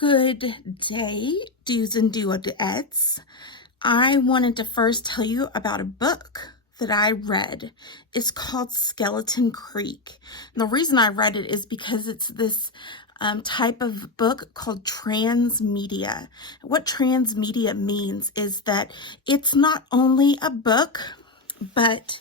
Good day, do's and duodettes. I wanted to first tell you about a book that I read. It's called Skeleton Creek. And the reason I read it is because it's this type of book called transmedia. What transmedia means is that it's not only a book, but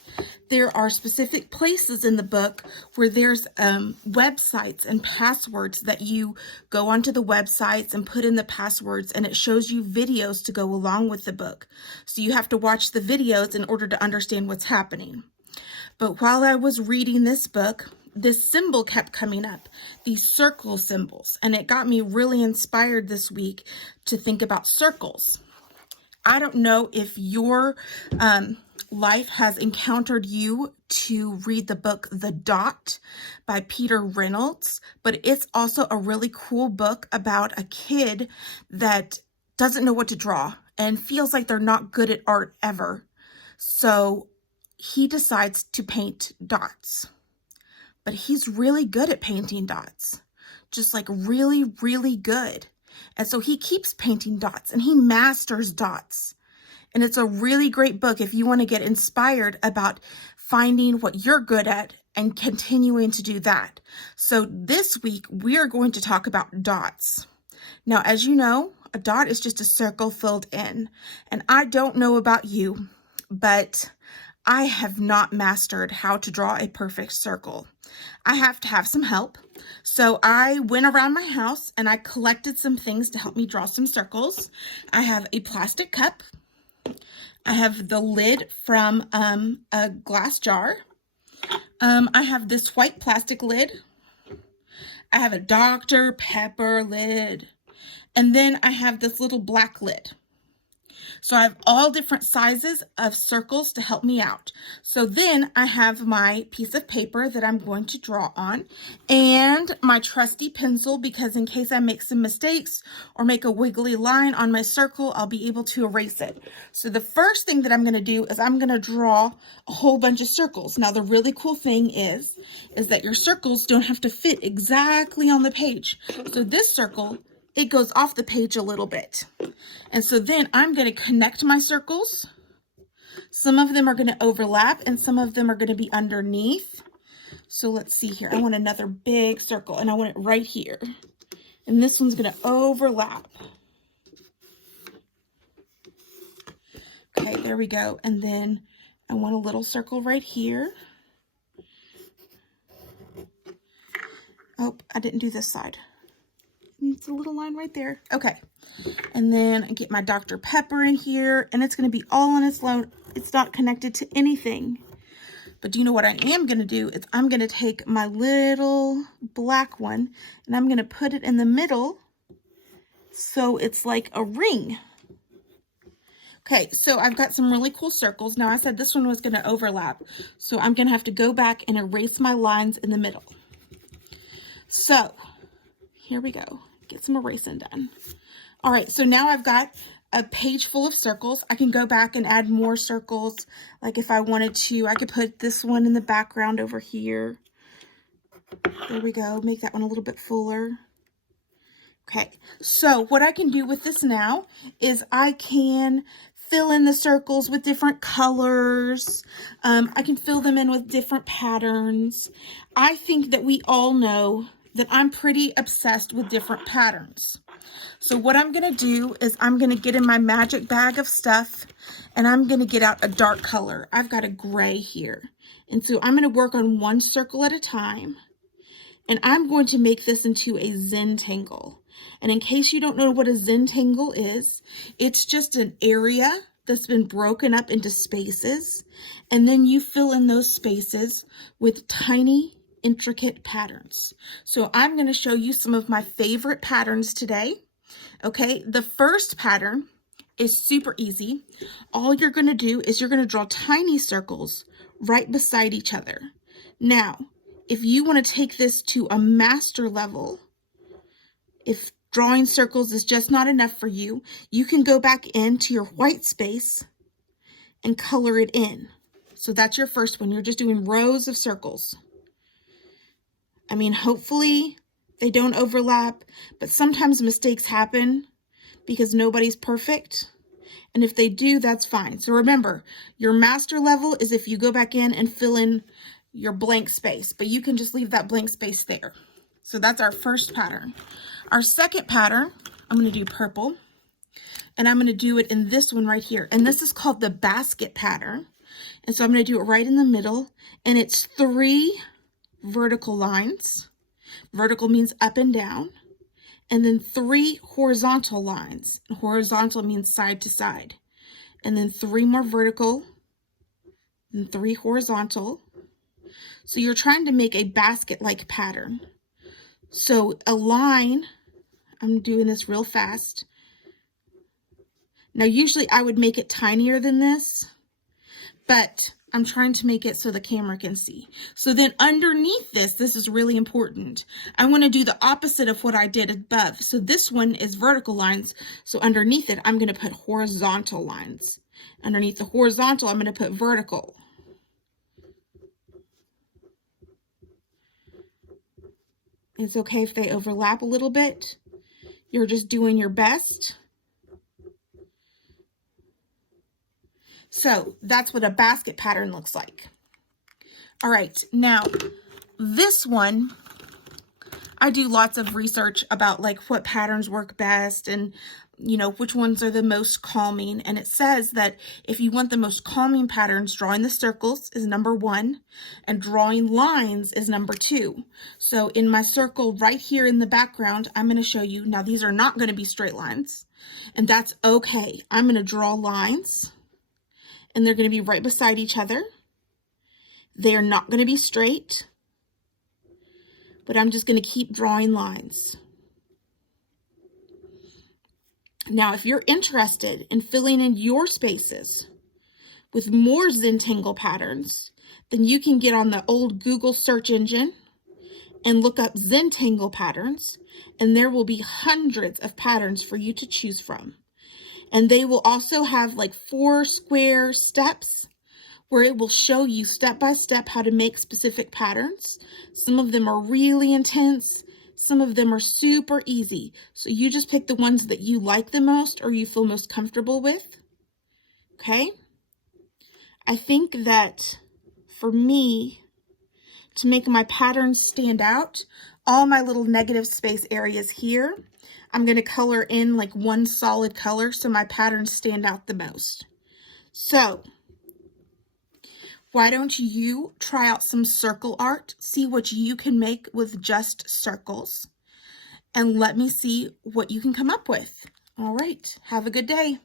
there are specific places in the book where there's websites and passwords that you go onto the websites and put in the passwords, and it shows you videos to go along with the book. So you have to watch the videos in order to understand what's happening. But while I was reading this book, this symbol kept coming up, these circle symbols, and it got me really inspired this week to think about circles. I don't know if your life has encountered you to read the book The Dot by Peter Reynolds, but it's also a really cool book about a kid that doesn't know what to draw and feels like they're not good at art ever. So he decides to paint dots, but he's really good at painting dots, just like really, really good. And so he keeps painting dots and he masters dots. And it's a really great book if you want to get inspired about finding what you're good at and continuing to do that. So this week, we are going to talk about dots. Now, as you know, a dot is just a circle filled in. And I don't know about you, but I have not mastered how to draw a perfect circle. I have to have some help. So I went around my house and I collected some things to help me draw some circles. I have a plastic cup. I have the lid from a glass jar. I have this white plastic lid. I have a Dr. Pepper lid. And then I have this little black lid. So I have all different sizes of circles to help me out. So then I have my piece of paper that I'm going to draw on and my trusty pencil, because in case I make some mistakes or make a wiggly line on my circle, I'll be able to erase it. So the first thing that I'm going to do is I'm going to draw a whole bunch of circles. Now the really cool thing is that your circles don't have to fit exactly on the page. So this circle, it goes off the page a little bit. And so then I'm going to connect my circles. Some of them are going to overlap and some of them are going to be underneath. So let's see here. I want another big circle and I want it right here. And this one's going to overlap. Okay, there we go. And then I want a little circle right here. Oh, I didn't do this side. It's a little line right there. Okay. And then I get my Dr. Pepper in here, and it's going to be all on its own. It's not connected to anything. But do you know what I am going to do? Is I'm going to take my little black one, and I'm going to put it in the middle so it's like a ring. Okay, so I've got some really cool circles. Now I said this one was going to overlap, so I'm going to have to go back and erase my lines in the middle. So here we go. Get some erasing done. All right, so now I've got a page full of circles. I can go back and add more circles. Like if I wanted to, I could put this one in the background over here. There we go. Make that one a little bit fuller. Okay, so what I can do with this now is I can fill in the circles with different colors. I can fill them in with different patterns. I think that we all know that I'm pretty obsessed with different patterns. So what I'm going to do is I'm going to get in my magic bag of stuff and I'm going to get out a dark color. I've got a gray here. And so I'm going to work on one circle at a time. And I'm going to make this into a Zentangle. And in case you don't know what a Zentangle is, it's just an area that's been broken up into spaces. And then you fill in those spaces with tiny intricate patterns. So I'm going to show you some of my favorite patterns today. Okay, the first pattern is super easy. All you're going to do is you're going to draw tiny circles right beside each other. Now, if you want to take this to a master level, if drawing circles is just not enough for you, you can go back into your white space and color it in. So that's your first one. You're just doing rows of circles. I mean, hopefully They don't overlap, but sometimes mistakes happen because nobody's perfect. And if they do, that's fine. So remember, your master level is if you go back in and fill in your blank space, but you can just leave that blank space there. So that's our first pattern. Our second pattern, I'm going to do purple, and I'm going to do it in this one right here. And this is called the basket pattern. And so I'm going to do it right in the middle, and it's 3 vertical lines. Vertical means up and down. And then 3 horizontal lines. Horizontal means side to side. And then 3 more vertical, and 3 horizontal. So you're trying to make a basket-like pattern. So a line, I'm doing this real fast. Now usually I would make it tinier than this, but I'm trying to make it so the camera can see. So then underneath this is really important. I want to do the opposite of what I did above. So this one is vertical lines. So underneath it, I'm going to put horizontal lines. Underneath the horizontal, I'm going to put vertical. It's okay if they overlap a little bit. You're just doing your best. So that's what a basket pattern looks like. All right, now this one, I do lots of research about like what patterns work best and which ones are the most calming. And it says that if you want the most calming patterns, drawing the circles is number 1 and drawing lines is number 2. So in my circle right here in the background, I'm going to show you, now these are not going to be straight lines, and that's okay. I'm going to draw lines, and they're going to be right beside each other. They are not going to be straight, but I'm just going to keep drawing lines. Now, if you're interested in filling in your spaces with more Zentangle patterns, then you can get on the old Google search engine and look up Zentangle patterns, and there will be hundreds of patterns for you to choose from. And they will also have like 4 square steps where it will show you step by step how to make specific patterns. Some of them are really intense. Some of them are super easy. So you just pick the ones that you like the most or you feel most comfortable with. Okay? I think that for me, to make my patterns stand out, all my little negative space areas here, I'm going to color in like one solid color so my patterns stand out the most. So why don't you try out some circle art, see what you can make with just circles, and let me see what you can come up with. All right, have a good day.